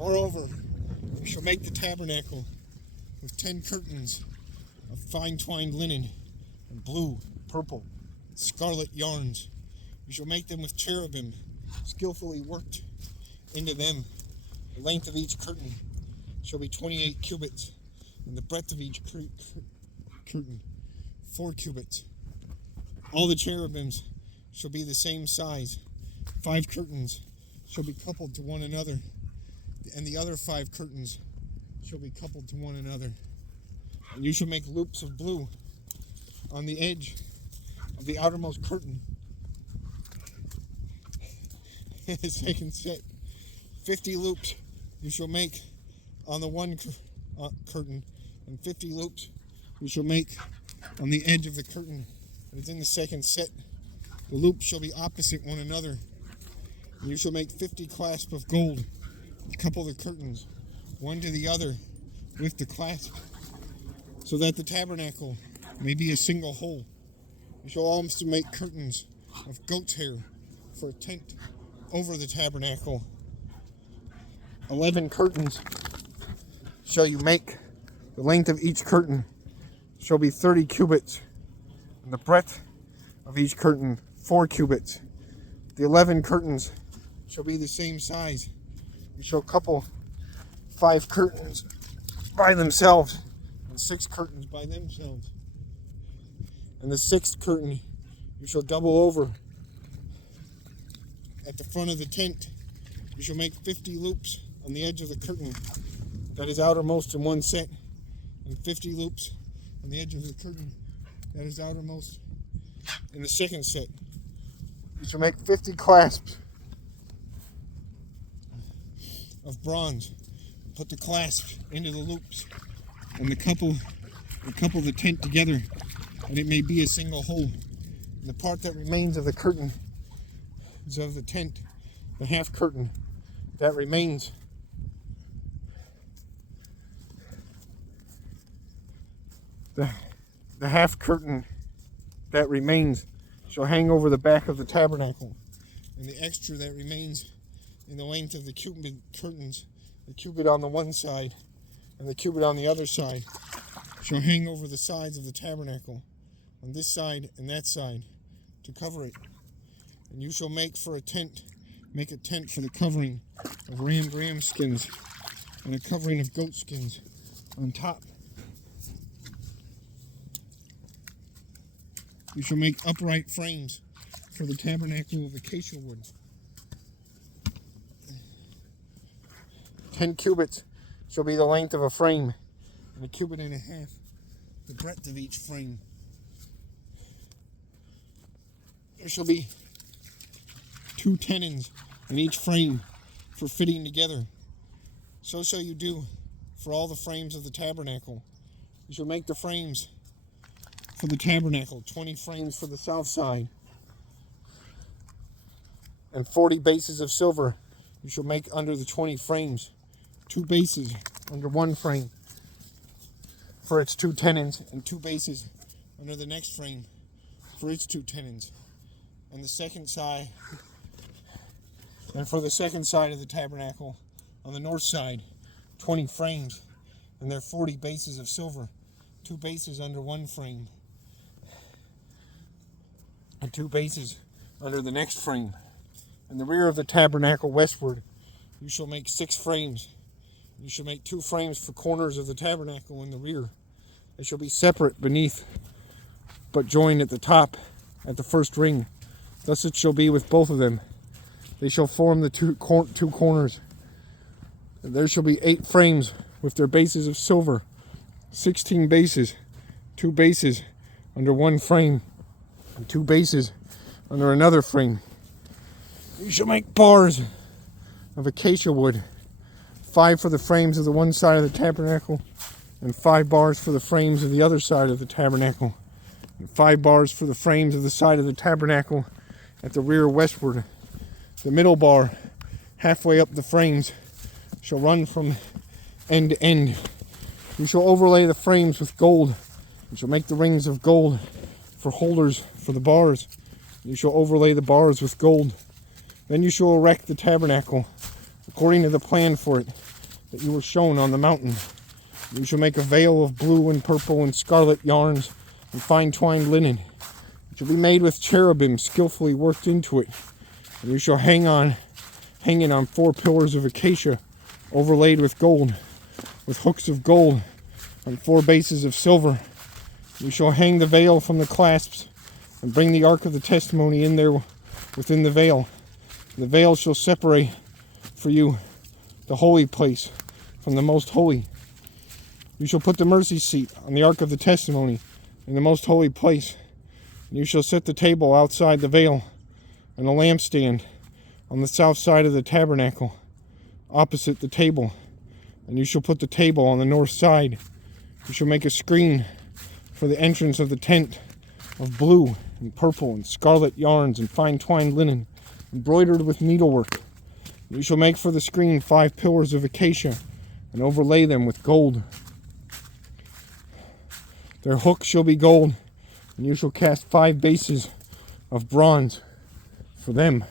Moreover, you shall make the tabernacle with 10 curtains of fine twined linen and blue, purple, and scarlet yarns. You shall make them with cherubim skillfully worked into them. The length of each curtain shall be 28 cubits, and the breadth of each curtain 4 cubits. All the cherubims shall be the same size. 5 curtains shall be coupled to one another, and the other 5 curtains shall be coupled to one another. And you shall make loops of blue on the edge of the outermost curtain. The second set, 50 loops you shall make on the one curtain, and 50 loops you shall make on the edge of the curtain that is in the second set. The loops shall be opposite one another. And you shall make 50 clasps of gold to couple the curtains, one to the other with the clasp, so that the tabernacle may be a single whole. You shall also make curtains of goat's hair for a tent over the tabernacle. 11 curtains shall you make. The length of each curtain shall be 30 cubits, and the breadth of each curtain 4 cubits. The 11 curtains shall be the same size. You shall couple 5 curtains by themselves and 6 curtains by themselves. And the 6th curtain you shall double over at the front of the tent. You shall make 50 loops on the edge of the curtain that is outermost in one set, and 50 loops on the edge of the curtain that is outermost in the second set. You shall make 50 clasps of bronze. Put the clasps into the loops, and couple the tent together, and it may be a single whole. And the part that remains of the curtain is of the tent, the half curtain that remains. The half curtain that remains shall hang over the back of the tabernacle, and the extra that remains in the length of the cubit curtains, the cubit on the one side and the cubit on the other side, shall hang over the sides of the tabernacle, on this side and that side, to cover it. And you shall make a tent for the covering of ram skins, and a covering of goat skins on top. You shall make upright frames for the tabernacle of acacia wood. 10 cubits shall be the length of a frame, and 1.5 cubits the breadth of each frame. There shall be 2 tenons in each frame for fitting together. So shall you do for all the frames of the tabernacle. You shall make the frames for the tabernacle, 20 frames for the south side, and 40 bases of silver you shall make under the 20 frames. 2 bases under one frame for its 2 tenons, and 2 bases under the next frame for its 2 tenons. And the second side, and for the second side of the tabernacle, on the north side, 20 frames, and their 40 bases of silver, 2 bases under one frame, and 2 bases under the next frame. In the rear of the tabernacle westward, you shall make 6 frames. You shall make 2 frames for corners of the tabernacle in the rear. They shall be separate beneath, but joined at the top at the first ring. Thus it shall be with both of them. They shall form the two corners. And there shall be 8 frames with their bases of silver, 16 bases, 2 bases under one frame, and 2 bases under another frame. You shall make bars of acacia wood, 5 for the frames of the one side of the tabernacle, and 5 bars for the frames of the other side of the tabernacle, and 5 bars for the frames of the side of the tabernacle at the rear westward. The middle bar, halfway up the frames, shall run from end to end. You shall overlay the frames with gold. You shall make the rings of gold for holders for the bars. You shall overlay the bars with gold. Then you shall erect the tabernacle according to the plan for it. that you were shown on the mountain. You shall make a veil of blue and purple and scarlet yarns and fine twined linen. It shall be made with cherubim skillfully worked into it. And you shall hang it on 4 pillars of acacia overlaid with gold, with hooks of gold on 4 bases of silver. You shall hang the veil from the clasps and bring the ark of the testimony in there within the veil. The veil shall separate for you the holy place from the most holy. You shall put the mercy seat on the ark of the testimony in the most holy place. And you shall set the table outside the veil and a lampstand on the south side of the tabernacle opposite the table. And you shall put the table on the north side. You shall make a screen for the entrance of the tent of blue and purple and scarlet yarns and fine twined linen, embroidered with needlework. You shall make for the screen 5 pillars of acacia and overlay them with gold. Their hooks shall be gold, and you shall cast 5 bases of bronze for them.